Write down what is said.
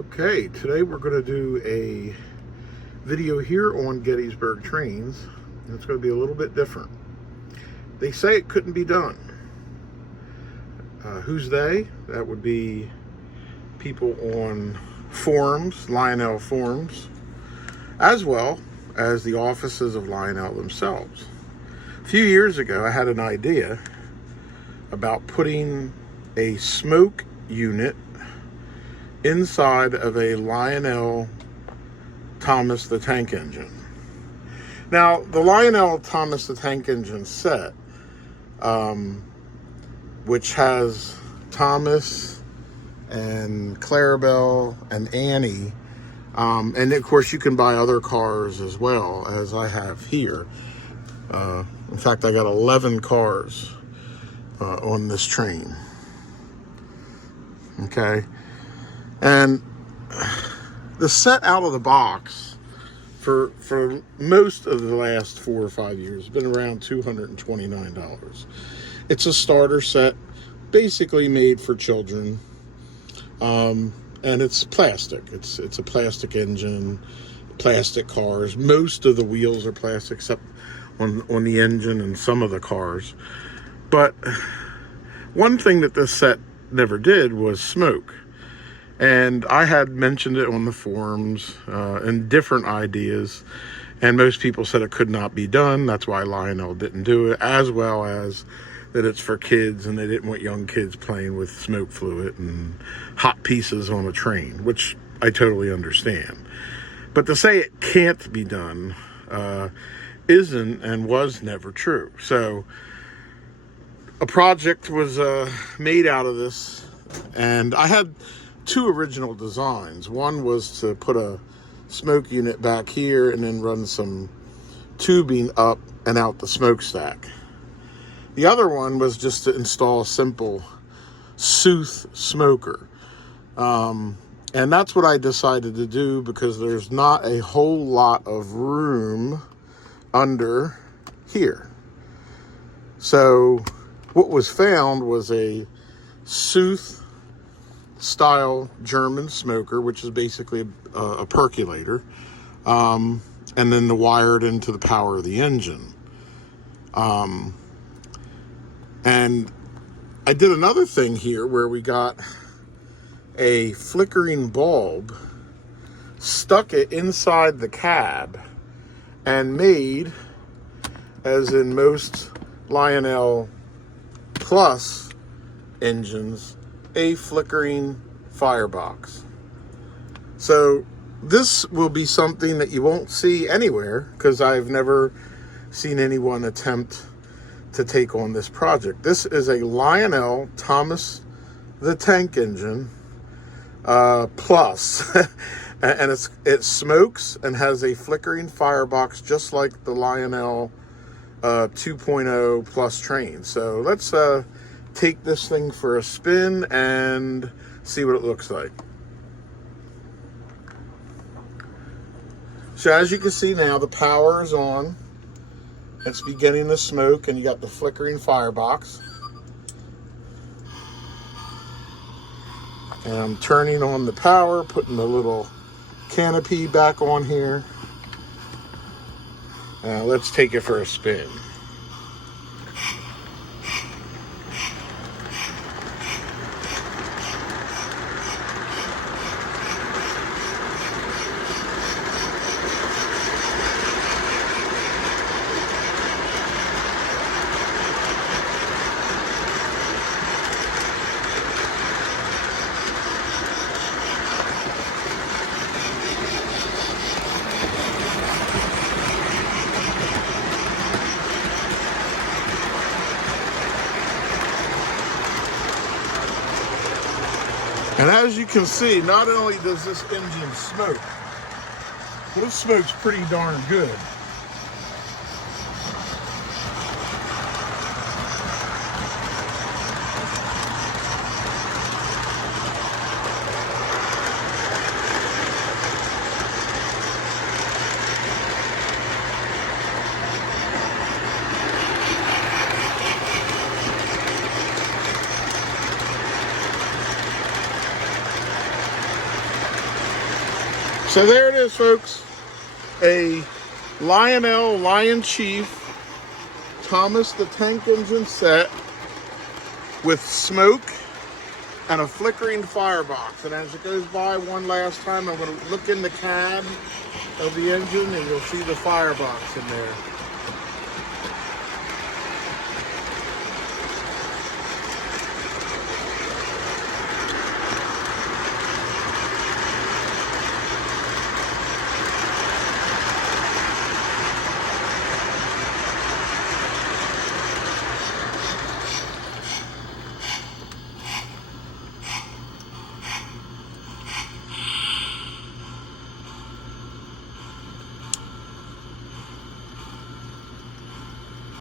Okay, today we're going to do a video here on Gettysburg trains, and it's going to be a little bit different. They say it couldn't be done. Who's they? That would be people on forums, Lionel forums, as well as the offices of Lionel themselves. A few years ago, I had an idea about putting a smoke unit inside of a Lionel Thomas the tank engine. Now, the Lionel Thomas the tank engine set, which has Thomas and Clarabelle and Annie, and of course you can buy other cars as well, as I have here. In fact, I got 11 cars on this train. Okay. And the set out of the box for most of the last 4 or 5 years has been around $229. It's a starter set, basically made for children, and it's plastic. It's a plastic engine, plastic cars. Most of the wheels are plastic, except on the engine and some of the cars. But one thing that this set never did was smoke. And I had mentioned it on the forums and different ideas, and most people said it could not be done. That's why Lionel didn't do it, as well as that it's for kids and they didn't want young kids playing with smoke fluid and hot pieces on a train, which I totally understand. But to say it can't be done isn't and was never true. So a project was made out of this, and I had 2 original designs. One was to put a smoke unit back here and then run some tubing up and out the smokestack. The other one was just to install a simple Sooth smoker. And that's what I decided to do because there's not a whole lot of room under here. So what was found was a Sooth style German smoker, which is basically a percolator, and then the wired into the power of the engine. And I did another thing here where we got a flickering bulb, stuck it inside the cab, and made, as in most Lionel Plus engines, a flickering firebox. So this will be something that you won't see anywhere, because I've never seen anyone attempt to take on this project. This is a Lionel Thomas the tank engine plus and it smokes and has a flickering firebox just like the Lionel 2.0 plus train. So let's take this thing for a spin and see what it looks like. So as you can see now, the power is on. It's beginning to smoke, and you got the flickering firebox. And I'm turning on the power, putting the little canopy back on here. Let's take it for a spin. And as you can see, not only does this engine smoke, but it smokes pretty darn good. So there it is, folks. A Lionel Lion Chief Thomas the Tank Engine set with smoke and a flickering firebox. And as it goes by one last time, I'm going to look in the cab of the engine and you'll see the firebox in there.